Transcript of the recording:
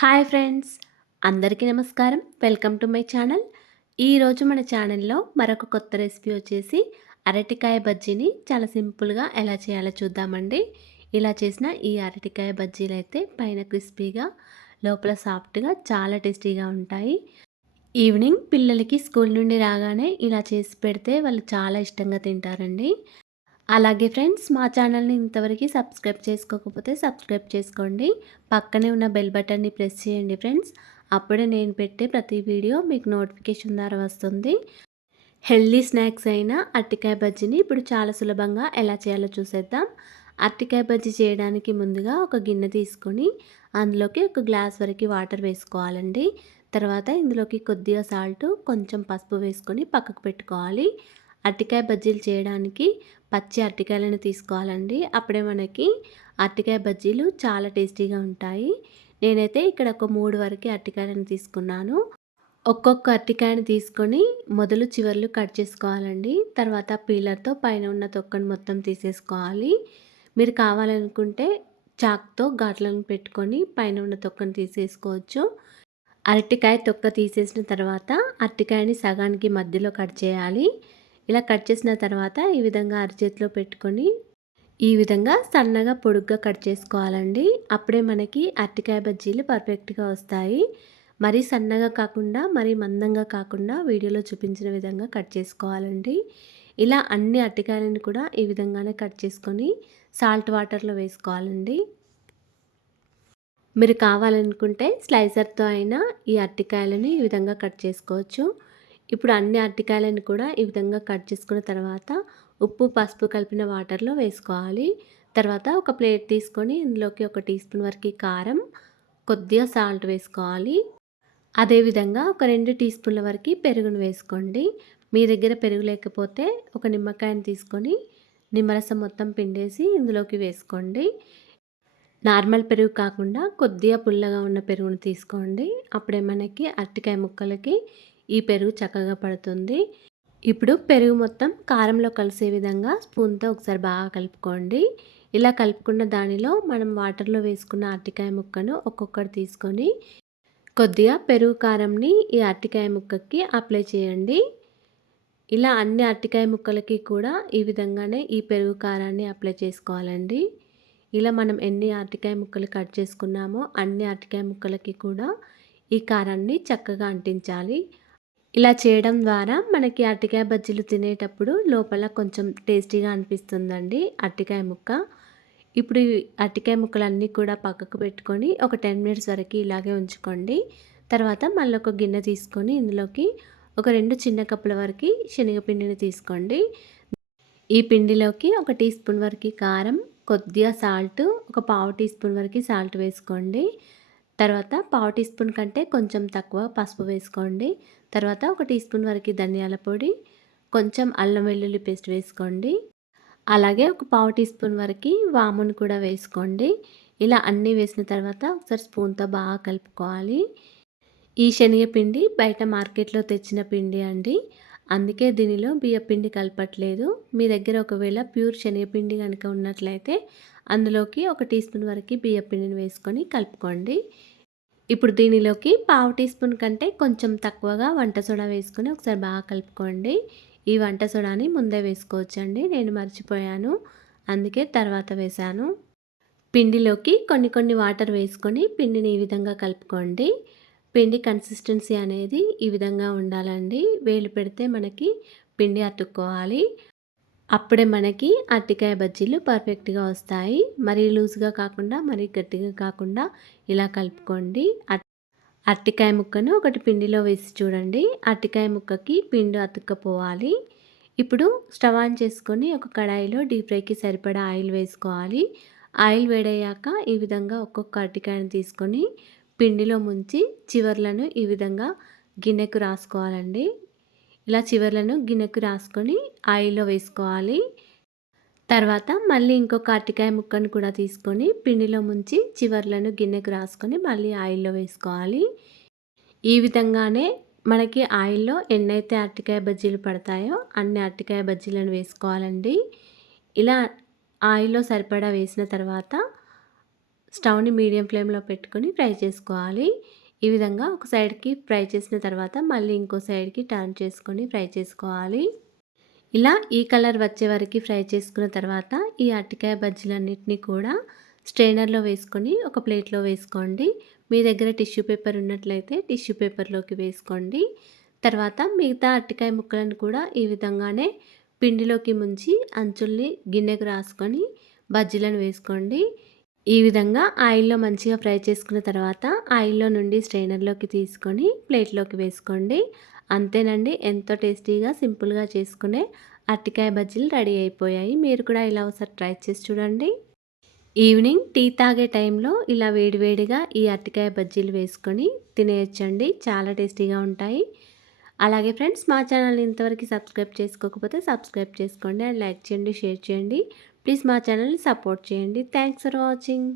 Hi friends, అందరికీ నమస్కారం. Welcome to my channel. ఈరోజు మన ఛానల్లో మరొక కొత్త రెసిపీ వచ్చేసి అరటికాయ బజ్జీని చాలా సింపుల్గా ఎలా చేయాలో చూద్దామండి. ఇలా చేసిన ఈ అరటికాయ బజ్జీలు అయితే పైన క్రిస్పీగా, లోపల సాఫ్ట్గా చాలా టేస్టీగా ఉంటాయి. ఈవినింగ్ పిల్లలకి స్కూల్ నుండి రాగానే ఇలా చేసి పెడితే వాళ్ళు చాలా ఇష్టంగా తింటారండి. అలాగే ఫ్రెండ్స్, మా ఛానల్ని ఇంతవరకు సబ్స్క్రైబ్ చేసుకోకపోతే సబ్స్క్రైబ్ చేసుకోండి. పక్కనే ఉన్న బెల్ బటన్ని ప్రెస్ చేయండి ఫ్రెండ్స్. అప్పుడే నేను పెట్టే ప్రతి వీడియో మీకు నోటిఫికేషన్ ద్వారా వస్తుంది. హెల్దీ స్నాక్స్ అయిన అరటికాయ బజ్జీని ఇప్పుడు చాలా సులభంగా ఎలా చేయాలో చూసేద్దాం. అరటికాయ బజ్జీ చేయడానికి ముందుగా ఒక గిన్నె తీసుకొని అందులోకి ఒక గ్లాస్ వరకు వాటర్ వేసుకోవాలండి. తర్వాత ఇందులోకి కొద్దిగా సాల్ట్, కొంచెం పసుపు వేసుకొని పక్కకు పెట్టుకోవాలి. అరటికాయ బజ్జీలు చేయడానికి పచ్చి అరటికాయలను తీసుకోవాలండి. అప్పుడే మనకి అరటికాయ బజ్జీలు చాలా టేస్టీగా ఉంటాయి. నేనైతే ఇక్కడ ఒక 3 వరకు అరటికాయలను తీసుకున్నాను. ఒక్కొక్క అరటికాయని తీసుకొని మొదలు చివర్లు కట్ చేసుకోవాలండి. తర్వాత పీలర్తో పైన ఉన్న తొక్కను మొత్తం తీసేసుకోవాలి. మీరు కావాలనుకుంటే చాక్తో ఘాట్లను పెట్టుకొని పైన ఉన్న తొక్కను తీసేసుకోవచ్చు. అరటికాయ తొక్క తీసేసిన తర్వాత అరటికాయని సగానికి మధ్యలో కట్ చేయాలి. ఇలా కట్ చేసిన తర్వాత ఈ విధంగా అరచేతిలో పెట్టుకొని ఈ విధంగా సన్నగా పొడుగ్గా కట్ చేసుకోవాలండి. అప్పుడే మనకి అరటికాయ బజ్జీలు పర్ఫెక్ట్గా వస్తాయి. మరీ సన్నగా కాకుండా మరీ మందంగా కాకుండా వీడియోలో చూపించిన విధంగా కట్ చేసుకోవాలండి. ఇలా అన్ని అరటికాయలను కూడా ఈ విధంగానే కట్ చేసుకొని సాల్ట్ వాటర్లో వేసుకోవాలండి. మీరు కావాలనుకుంటే స్లైసర్తో అయినా ఈ అరటికాయలను ఈ విధంగా కట్ చేసుకోవచ్చు. ఇప్పుడు అన్ని అరటికాయలను కూడా ఈ విధంగా కట్ చేసుకున్న తర్వాత ఉప్పు, పసుపు కలిపిన వాటర్లో వేసుకోవాలి. తర్వాత ఒక ప్లేట్ తీసుకొని ఇందులోకి 1 టీ స్పూన్ వరకు కారం, కొద్దిగా సాల్ట్ వేసుకోవాలి. అదేవిధంగా ఒక 2 టీ స్పూన్ల వరకు పెరుగును వేసుకోండి. మీ దగ్గర పెరుగు లేకపోతే ఒక నిమ్మకాయను తీసుకొని నిమ్మరసం మొత్తం పిండేసి ఇందులోకి వేసుకోండి. నార్మల్ పెరుగు కాకుండా కొద్దిగా పుల్లగా ఉన్న పెరుగును తీసుకోండి. అప్పుడే మనకి అరటికాయ ముక్కలకి ఈ పెరుగు చక్కగా పడుతుంది. ఇప్పుడు పెరుగు మొత్తం కారంలో కలిసే విధంగా స్పూన్తో ఒకసారి బాగా కలుపుకోండి. ఇలా కలుపుకున్న దానిలో మనం వాటర్లో వేసుకున్న అరటికాయ ముక్కను ఒక్కొక్కటి తీసుకొని కొద్దిగా పెరుగు కారంని ఈ అరటికాయ ముక్కకి అప్లై చేయండి. ఇలా అన్ని అరటికాయ ముక్కలకి కూడా ఈ విధంగానే ఈ పెరుగు కారాన్ని అప్లై చేసుకోవాలండి. ఇలా మనం ఎన్ని అరటికాయ ముక్కలు కట్ చేసుకున్నామో అన్ని అరటికాయ ముక్కలకి కూడా ఈ కారాన్ని చక్కగా అంటించాలి. ఇలా చేయడం ద్వారా మనకి అరటికాయ బజ్జీలు తినేటప్పుడు లోపల కొంచెం టేస్టీగా అనిపిస్తుందండి అరటికాయ ముక్క. ఇప్పుడు ఈ అరటికాయ ముక్కలన్నీ కూడా పక్కకు పెట్టుకొని ఒక 10 మినిట్స్ వరకు ఇలాగే ఉంచుకోండి. తర్వాత మళ్ళీ ఒక గిన్నె తీసుకొని ఇందులోకి ఒక 2 చిన్న కప్పుల వరకు శనగపిండిని తీసుకోండి. ఈ పిండిలోకి 1 టీ స్పూన్ వరకు కారం, కొద్దిగా సాల్ట్, ఒక పావు టీ స్పూన్ వరకు సాల్ట్ వేసుకోండి. తర్వాత పావు టీ స్పూన్ కంటే కొంచెం తక్కువ పసుపు వేసుకోండి. తర్వాత 1 టీ స్పూన్ వరకు ధనియాల పొడి, కొంచెం అల్లం వెల్లుల్లి పేస్ట్ వేసుకోండి. అలాగే ఒక పావు టీ స్పూన్ వరకు వామును కూడా వేసుకోండి. ఇలా అన్నీ వేసిన తర్వాత ఒకసారి స్పూన్తో బాగా కలుపుకోవాలి. ఈ శనగపిండి బయట మార్కెట్లో తెచ్చిన పిండి అండి. అందుకే దీనిలో బియ్యపిండి కలపట్లేదు. మీ దగ్గర ఒకవేళ ప్యూర్ శనగపిండి కనుక ఉన్నట్లయితే అందులోకి 1 టీ స్పూన్ వరకు బియ్యపిండిని వేసుకొని కలుపుకోండి. ఇప్పుడు దీనిలోకి పావు టీ స్పూన్ కంటే కొంచెం తక్కువగా వంట సోడా వేసుకొని ఒకసారి బాగా కలుపుకోండి. ఈ వంట సోడాని ముందే వేసుకోవచ్చండి. నేను మర్చిపోయాను, అందుకే తర్వాత వేశాను. పిండిలోకి కొన్ని వాటర్ వేసుకొని పిండిని ఈ విధంగా కలుపుకోండి. పిండి కన్సిస్టెన్సీ అనేది ఈ విధంగా ఉండాలండి. వేలు పెడితే మనకి పిండి అతుక్కోవాలి. అప్పుడే మనకి అరటికాయ బజ్జీలు పర్ఫెక్ట్గా వస్తాయి. మరీ లూజ్గా కాకుండా మరీ గట్టిగా కాకుండా ఇలా కలుపుకోండి. అరటికాయ ముక్కను ఒకటి పిండిలో వేసి చూడండి. అరటికాయ ముక్కకి పిండి అతుక్కపోవాలి. ఇప్పుడు స్టవ్ ఆన్ చేసుకొని ఒక కడాయిలో డీప్ ఫ్రైకి సరిపడా ఆయిల్ వేసుకోవాలి. ఆయిల్ వేడయ్యాక ఈ విధంగా ఒక్కొక్క అరటికాయను తీసుకొని పిండిలో ముంచి చివర్లను ఈ విధంగా గిన్నెకు రాసుకోవాలండి. ఇలా చివర్లను గిన్నెకు రాసుకొని ఆయిల్లో వేసుకోవాలి. తర్వాత మళ్ళీ ఇంకొక అరటికాయ ముక్కను కూడా తీసుకొని పిండిలో ముంచి చివర్లను గిన్నెకు రాసుకొని మళ్ళీ ఆయిల్లో వేసుకోవాలి. ఈ విధంగానే మనకి ఆయిల్లో ఎన్నైతే అరటికాయ బజ్జీలు పడతాయో అన్ని అరటికాయ బజ్జీలను వేసుకోవాలండి. ఇలా ఆయిల్లో సరిపడా వేసిన తర్వాత స్టవ్‌ని మీడియం ఫ్లేమ్‌లో పెట్టుకొని ఫ్రై చేసుకోవాలి. ఈ విధంగా ఒక సైడ్‌కి ఫ్రై చేసిన తర్వాత మళ్ళీ ఇంకో సైడ్‌కి టర్న్ చేసుకొని ఫ్రై చేసుకోవాలి. ఇలా ఈ కలర్ వచ్చే వరకి ఫ్రై చేసుకున్న తర్వాత ఈ అరటికాయ బజ్జీలన్నిటిని కూడా స్ట్రైనర్‌లో వేసుకొని ఒక ప్లేట్‌లో వేసుకోండి. మీ దగ్గర టిష్యూ పేపర్ ఉన్నట్లయితే టిష్యూ పేపర్‌లోకి వేసుకోండి. తర్వాత మిగతా అరటికాయ ముక్కలను కూడా ఈ విధంగానే పిండిలోకి ముంచి అంచుల్ని గిన్నెకు రాసుకొని బజ్జీలను వేసుకోండి. ఈ విధంగా ఆయిల్‌లో మంచిగా ఫ్రై చేసుకున్న తర్వాత ఆయిల్‌లో నుండి స్ట్రైనర్‌లోకి తీసుకొని ప్లేట్‌లోకి వేసుకోండి. అంతేనండి. ఎంతో టేస్టీగా, సింపుల్‌గా చేసుకునే అరటికాయ బజ్జీలు రెడీ అయిపోయాయి. మీరు కూడా ఇలా ఒకసారి ట్రై చేసి చూడండి. ఈవినింగ్ టీ తాగే టైంలో ఇలా వేడివేడిగా ఈ అరటికాయ బజ్జీలు వేసుకొని తినేయొచ్చండి. చాలా టేస్టీగా ఉంటాయి. అలాగే ఫ్రెండ్స్, మా ఛానల్‌ని ఇంతవరకు సబ్స్క్రైబ్ చేసుకోకపోతే సబ్స్క్రైబ్ చేసుకోండి. అండ్ లైక్ చేయండి, షేర్ చేయండి. ప్లీజ్ మా ఛానల్‌ని సపోర్ట్ చేయండి. Thanks for watching.